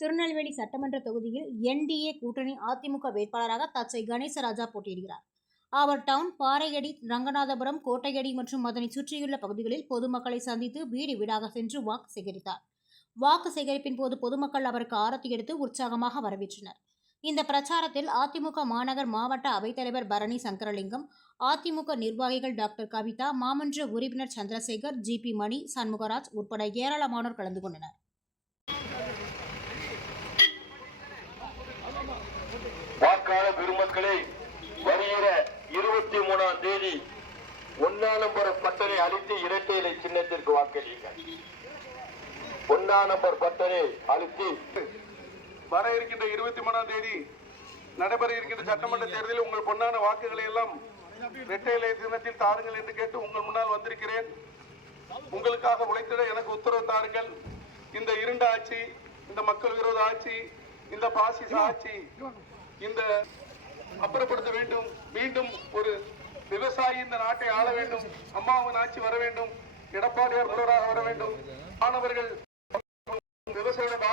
திருநெல்வேலி சட்டமன்ற தொகுதியில் என்டிஏ கூட்டணி அதிமுக வேட்பாளராக தச்சை கணேசராஜா போட்டியிடுகிறார். அவர் டவுன், பாறையடி, ரங்கநாதபுரம், கோட்டையடி மற்றும் அதனை சுற்றியுள்ள பகுதிகளில் பொதுமக்களை சந்தித்து வீடு வீடாக சென்று வாக்கு சேகரித்தார். வாக்கு சேகரிப்பின் போது பொதுமக்கள் அவருக்கு ஆரத்தி எடுத்து உற்சாகமாக வரவேற்றனர். இந்த பிரச்சாரத்தில் அதிமுக மாநகர் மாவட்ட அவைத்தலைவர் பரணி சங்கரலிங்கம், அதிமுக நிர்வாகிகள் டாக்டர் கவிதா, மாமன்ற உறுப்பினர் சந்திரசேகர், ஜிபி மணி, சண்முகராஜ் உட்பட ஏராளமானோர் கலந்து கொண்டனர். வாக்காளர் பெருமக்களை வருகிற 23ஆம் தேதி 1ஆம் நம்பர் பட்டனை அளித்து இரட்டை இலை சின்னத்திற்கு வாக்களியுங்கள். 1ஆம் நம்பர் பட்டனை அளித்து வர இருக்கின்ற 23ஆம் தேதி நடைபெற இருக்கின்ற சட்டமன்ற தேர்தலில் உங்கள் பொன்னான வாக்குகளை எல்லாம் இரட்டை இலை சின்னத்தில் தாருங்கள் என்று கேட்டு உங்கள் முன்னால் வந்திருக்கிறேன். உங்களுக்காக உழைத்திட எனக்கு உத்தரவு தாருங்கள். இந்த இருண்ட ஆட்சி, இந்த மக்கள் விரோத ஆட்சி, இந்த பாசிச ஆட்சி இந்த அப்புறப்படுத்த வேண்டும். மீண்டும் ஒரு விவசாயி இந்த நாட்டை ஆள வேண்டும். அம்மாவின் ஆட்சி வர வேண்டும். எடப்பாடியார் முதல்வராக வர வேண்டும். மாணவர்கள் விவசாயிகள்